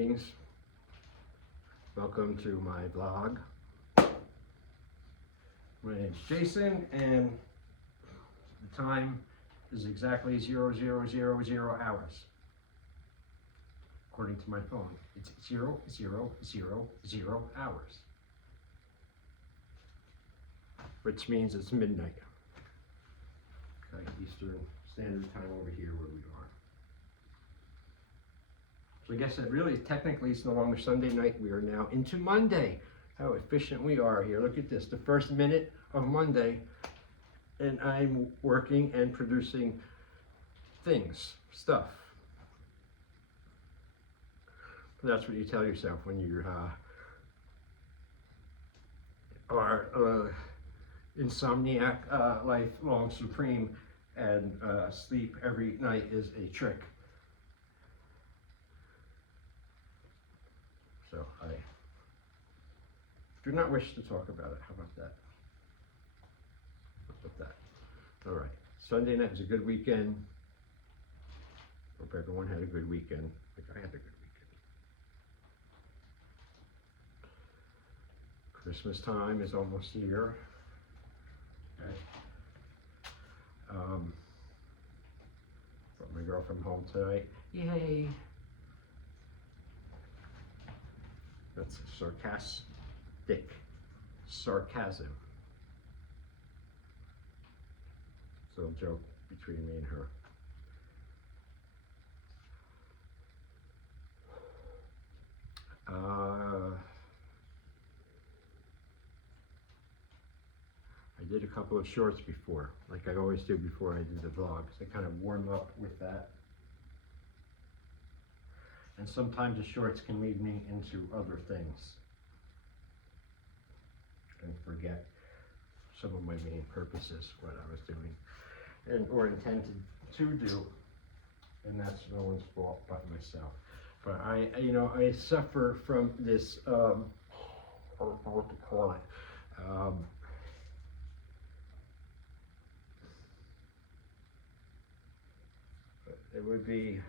Greetings. Welcome to my vlog. My name's Jason, and the time is exactly 0000 hours. According to my phone, it's 0000 hours, which means it's midnight. Okay, Eastern Standard Time over here where we are. So I guess that really, technically, it's no longer Sunday night. We are now into Monday. How efficient we are here. Look at this, the first minute of Monday, and I'm working and producing things, stuff. That's what you tell yourself when you are insomniac, lifelong supreme, and sleep every night is a trick. So I do not wish to talk about it. How about that? How about that? All right. Sunday night was a good weekend. Hope everyone had a good weekend. Like I had a good weekend. Christmas time is almost here. Okay. Brought my girl from home tonight. Yay! That's sarcasm. It's a little joke between me and her. I did a couple of shorts before, like I always do before I do the vlogs. I kind of warm up with that. And sometimes the shorts can lead me into other things and forget some of my main purposes, what I was doing and or intended to do, and that's no one's fault but myself. But I suffer from this I don't know what to call it. It would be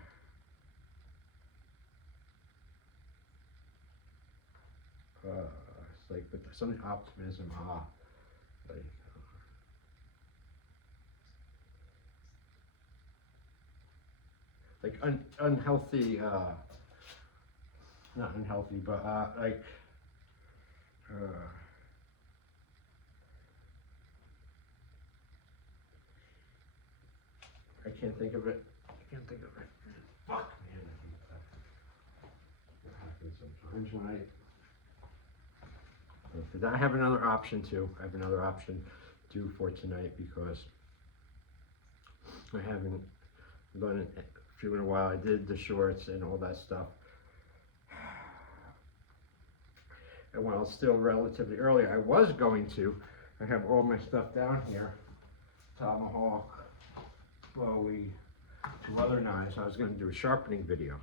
it's like with some optimism, like unhealthy, not unhealthy, but like I can't think of it. Fuck, man, I hate that. That happens sometimes when I have another option too. I have another option due for tonight because I haven't done it in a while. I did the shorts and all that stuff. And while it's still relatively early, I was going to. I have all my stuff down here. Tomahawk, Bowie, some other knives. I was going to do a sharpening video.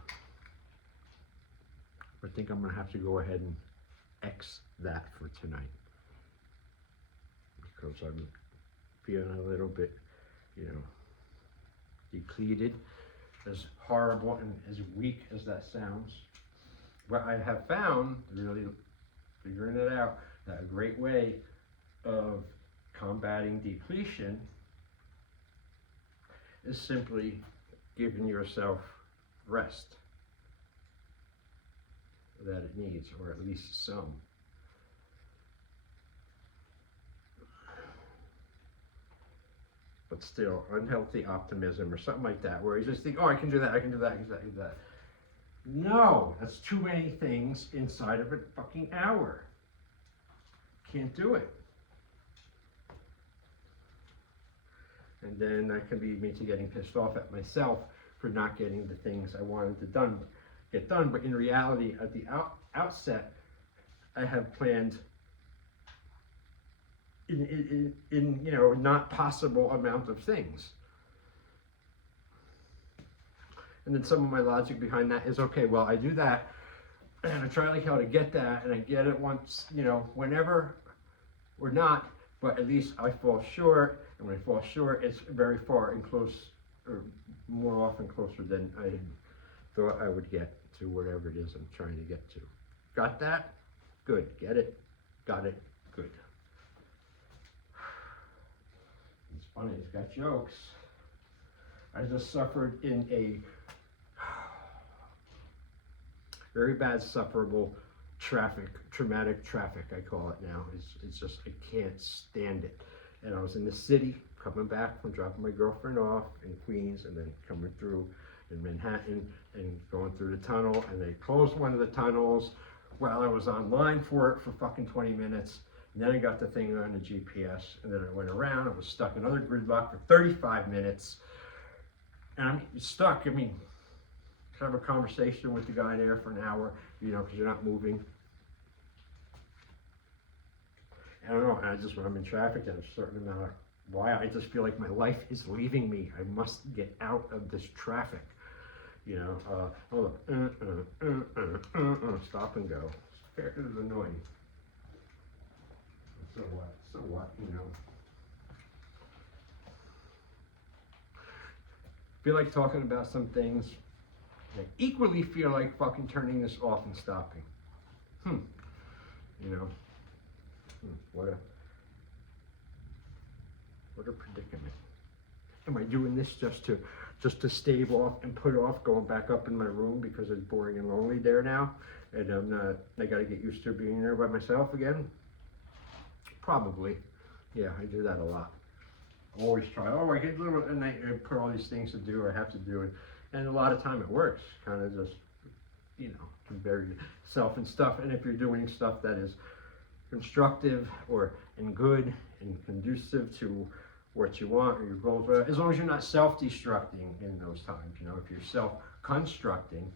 I think I'm going to have to go ahead and X that for tonight because I'm feeling a little bit, depleted, as horrible and as weak as that sounds. But I have found, really figuring it out, that a great way of combating depletion is simply giving yourself rest that it needs, or at least some. But still, unhealthy optimism or something like that, where you just think, oh, I can do that, I can do that, I can do that, I can do that. No, that's too many things inside of a fucking hour. Can't do it. And then that can lead me to getting pissed off at myself for not getting the things I wanted to get done. But in reality, at the outset, I have planned in not possible amount of things. And then some of my logic behind that is, okay, well, I do that, and I try like hell to get that, and I get it once, whenever or not, but at least I fall short, and when I fall short, it's very far and close, or more often closer than I thought I would get to whatever it is I'm trying to get to. Got that? Good. Get it? Got it? Good. It's funny, it's got jokes. I just suffered in a very bad, sufferable traumatic traffic, I call it now. It's just, I can't stand it. And I was in the city, coming back from dropping my girlfriend off in Queens, and then coming through in Manhattan and going through the tunnel, and they closed one of the tunnels while I was online for it for fucking 20 minutes. And then I got the thing on the GPS, and then I went around. I was stuck in another gridlock for 35 minutes. And I'm stuck. I mean, have a conversation with the guy there for an hour, you know, because you're not moving. I don't know, and I just, when I'm in traffic at a certain amount of while, I just feel like my life is leaving me. I must get out of this traffic, you know. Hold on, stop and go. It is annoying. So what? So what, you know. Feel like talking about some things. I equally feel like fucking turning this off and stopping. You know, what a predicament. Am I doing this just to stave off and put off going back up in my room because it's boring and lonely there now, and I got to get used to being there by myself again? Probably. Yeah, I do that a lot. I always try. Oh, I get little, and I put all these things to do. I have to do it. And a lot of time it works, kind of just, you know, compare yourself and stuff. And if you're doing stuff that is constructive and good and conducive to what you want or your goals, as long as you're not self-destructing in those times, you know, if you're self-constructing,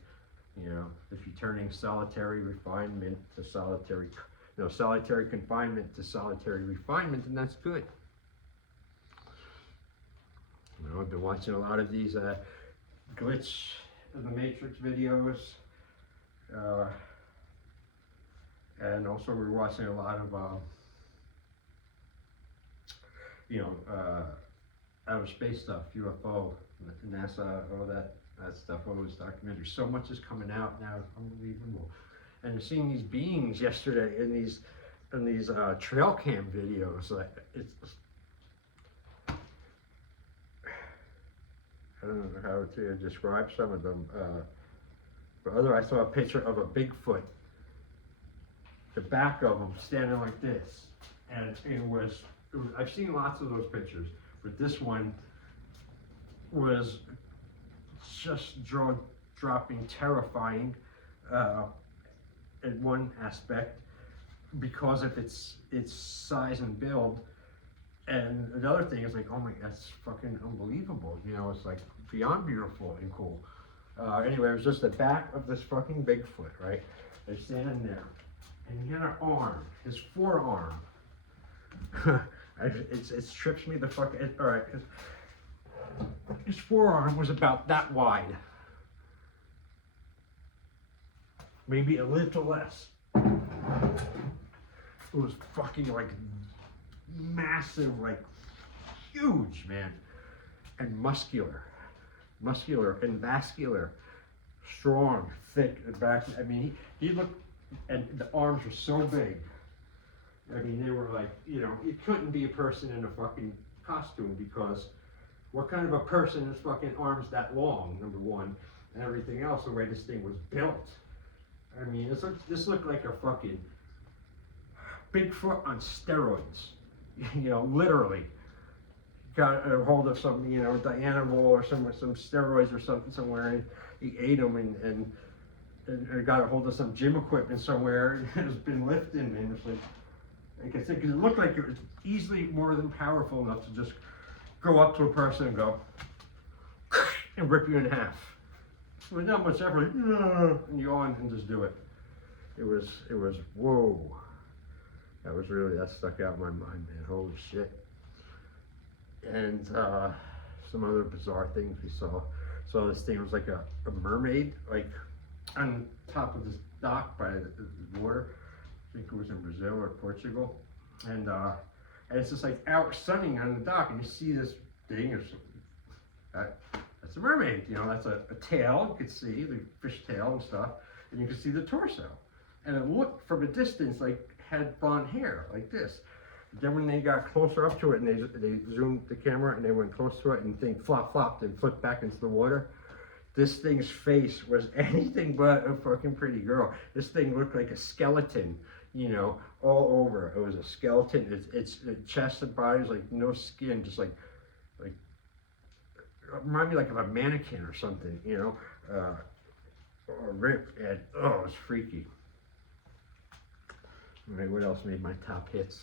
you know, if you're turning solitary refinement to solitary, you know, solitary confinement to solitary refinement, then that's good. You know, I've been watching a lot of these glitch in the Matrix videos, and also we're watching a lot of you know, outer space stuff, UFO, NASA, all that stuff, all those documentaries. So much is coming out now, it's unbelievable. And seeing these beings yesterday in these trail cam videos, like it's, I don't know how to describe some of them, but I saw a picture of a Bigfoot, the back of him standing like this, and it was I've seen lots of those pictures, but this one was just jaw-dropping, terrifying in one aspect because of its size and build. And another thing is like, oh my, that's fucking unbelievable. You know, it's like beyond beautiful and cool. Anyway, it was just the back of this fucking Bigfoot, right? They're standing there, and he had an arm, his forearm. It trips me the fuck. All right, his forearm was about that wide, maybe a little less. It was fucking like massive, like huge, man, and muscular and vascular, strong, thick, and back. I mean, he looked, and the arms were so big. I mean, they were like, you know, it couldn't be a person in a fucking costume, because what kind of a person has fucking arms that long, number one, and everything else, the way this thing was built. I mean, this looked like a fucking Bigfoot on steroids, you know, literally. Got a hold of some, you know, Dianabol or some steroids or something somewhere, and he ate them and got a hold of some gym equipment somewhere and has been lifting, and it's like I said, because it looked like it was easily more than powerful enough to just go up to a person and go and rip you in half. With not much effort, and you on and just do it. It was whoa. That stuck out in my mind, man. Holy shit. And some other bizarre things we saw. So this thing was like a mermaid, like on top of this dock by the water. I think it was in Brazil or Portugal, and it's just like out sunning on the dock, and you see this thing or something. That's It's a mermaid, you know, that's a tail, you could see the fish tail and stuff, and you could see the torso. And it looked from a distance like had blonde hair, like this. Then when they got closer up to it and they zoomed the camera and they went close to it and thing flopped and flipped back into the water, this thing's face was anything but a fucking pretty girl. This thing looked like a skeleton, you know, all over. It was a skeleton. Its chest and body was like no skin, just like remind me like of a mannequin or something, you know, or ripped, and oh, it was freaky. All right, what else made my top hits?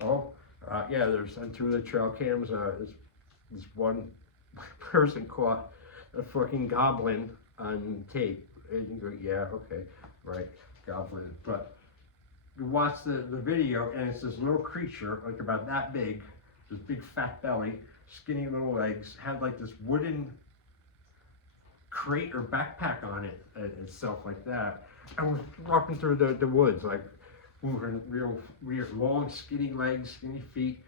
Oh, yeah, there's on two of the trail cams, this one person caught a fucking goblin on tape. And you go, yeah, okay, right, goblin. But you watch the video and it's this little creature, like about that big, this big fat belly, skinny little legs, had like this wooden crate or backpack on it itself like that. And was walking through the woods, like moving real weird, long, skinny legs, skinny feet.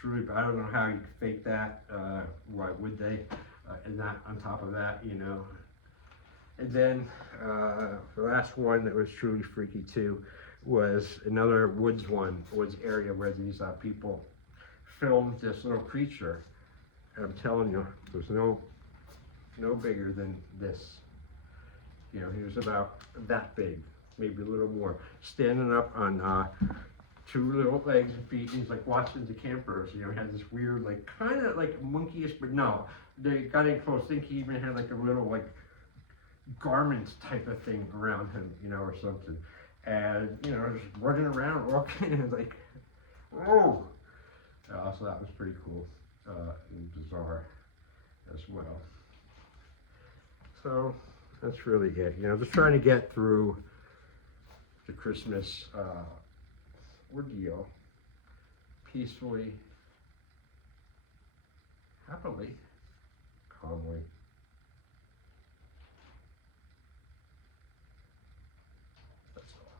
Truly, I don't know how you could fake that. Why would they? And not on top of that, you know. And then the last one that was truly freaky too was another woods area where these people filmed this little creature. And I'm telling you, it was no bigger than this. You know, he was about that big, maybe a little more, standing up on two little legs and feet. And he's like watching the campers. You know, he had this weird, like, kind of like monkeyish, but no, they got in close. I think he even had like a little like garment type of thing around him, you know, or something. And you know, just running around, walking, and like, oh. So that was pretty cool and bizarre as well. So that's really it. You know, just trying to get through the Christmas ordeal peacefully, happily, calmly. That's all.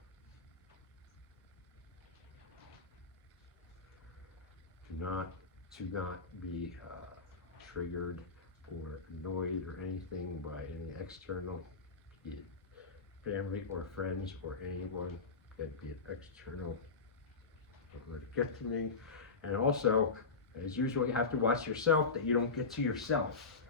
Do not be triggered or annoyed or anything by any external, be it family or friends or anyone, be it external, or to get to me. And also, as usual, you have to watch yourself that you don't get to yourself,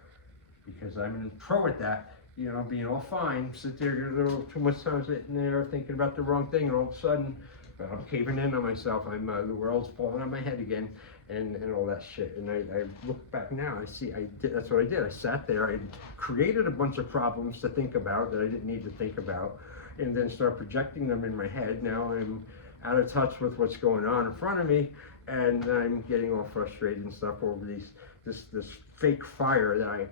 because I'm pro at that. You know, being all fine, sit there, you're a little too much time sitting there thinking about the wrong thing, and all of a sudden, I'm caving in on myself. The world's falling on my head again, and all that shit. And I look back now, that's what I did. I sat there, I created a bunch of problems to think about that I didn't need to think about, and then start projecting them in my head. Now I'm out of touch with what's going on in front of me, and I'm getting all frustrated and stuff over this fake fire that I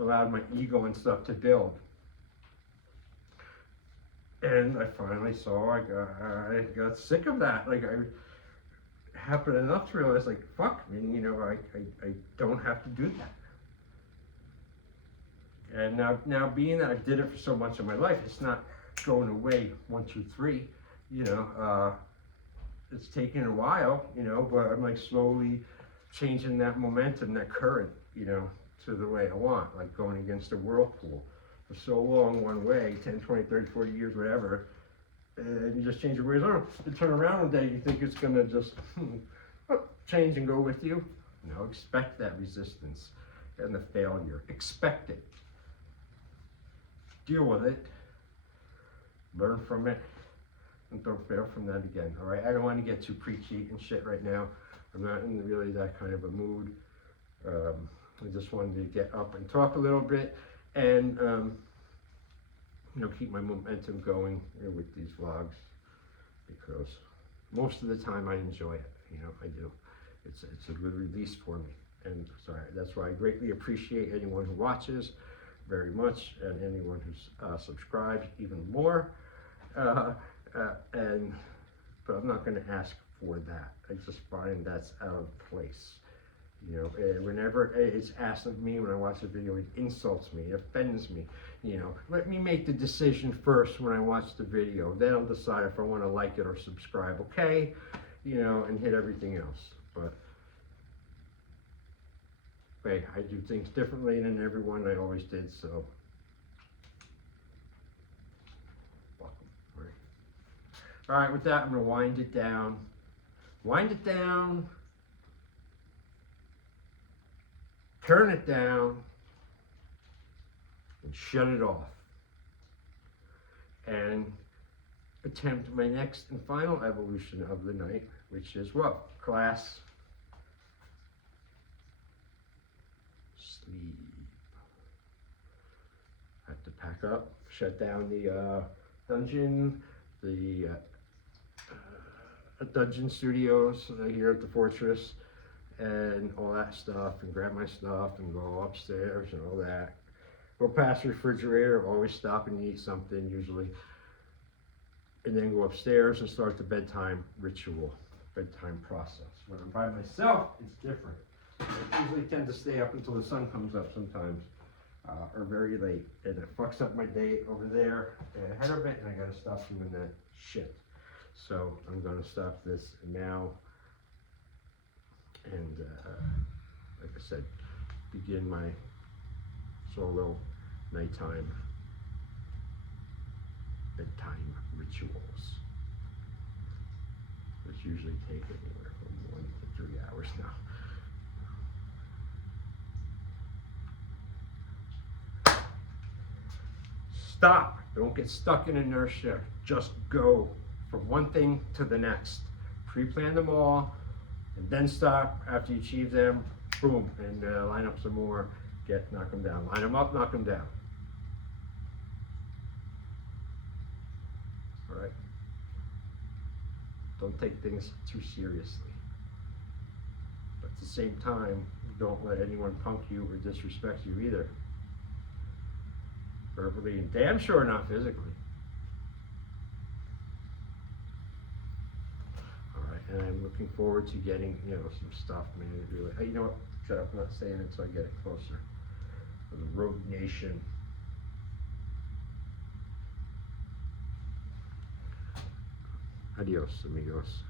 allowed my ego and stuff to build. And I finally saw, I got sick of that. Like, I happened enough to realize, like, fuck, I mean, you know, I don't have to do that. And now being that I did it for so much of my life, it's not going away 1, 2, 3, you know. It's taken a while, you know, but I'm like slowly changing that momentum, that current, you know, to the way I want, like going against a whirlpool for so long one way, 10, 20, 30, 40 years, whatever, and you just change your ways on. You turn around one day, you think it's gonna just change and go with you. No, expect that resistance and the failure. Expect it. Deal with it. Learn from it. And don't fail from that again. All right, I don't want to get too preachy and shit right now. I'm not in really that kind of a mood. I just wanted to get up and talk a little bit, and you know, keep my momentum going with these vlogs, because most of the time I enjoy it. You know, I do. It's a good release for me, and so that's why I greatly appreciate anyone who watches very much, and anyone who's subscribed even more. But I'm not going to ask for that. I just find that's out of place. You know, whenever it's asked of me when I watch a video, it insults me, it offends me. You know, let me make the decision first when I watch the video. Then I'll decide if I want to like it or subscribe, okay? you know, and hit everything else. But hey, I do things differently than everyone. I always did, so. All right, with that, I'm gonna wind it down. Wind it down. Turn it down. And shut it off. And attempt my next and final evolution of the night, which is what? Class. Sleep. I have to pack up, shut down the dungeon, the dungeon studios here at the fortress, and all that stuff, and grab my stuff and go upstairs and all that. Go past the refrigerator, always stop and eat something usually, and then go upstairs and start the bedtime ritual, bedtime process. When I'm by myself, it's different. I usually tend to stay up until the sun comes up sometimes, or very late, and it fucks up my day over there ahead of it, and I gotta stop doing that shit. So I'm gonna stop this now, and like I said, begin my solo nighttime bedtime rituals, which usually take anywhere from 1 to 3 hours now. Stop. Don't get stuck in inertia. Just go from one thing to the next. Pre-plan them all, and then stop after you achieve them. Boom, and line up some more. Knock them down. Line them up, knock them down. All right. Don't take things too seriously, but at the same time, don't let anyone punk you or disrespect you either. Verbally and damn sure not physically. All right, and I'm looking forward to getting, you know, some stuff made. Really, you know what? Shut up! I'm not saying it until I get it closer. For the Rogue Nation. Adios, amigos.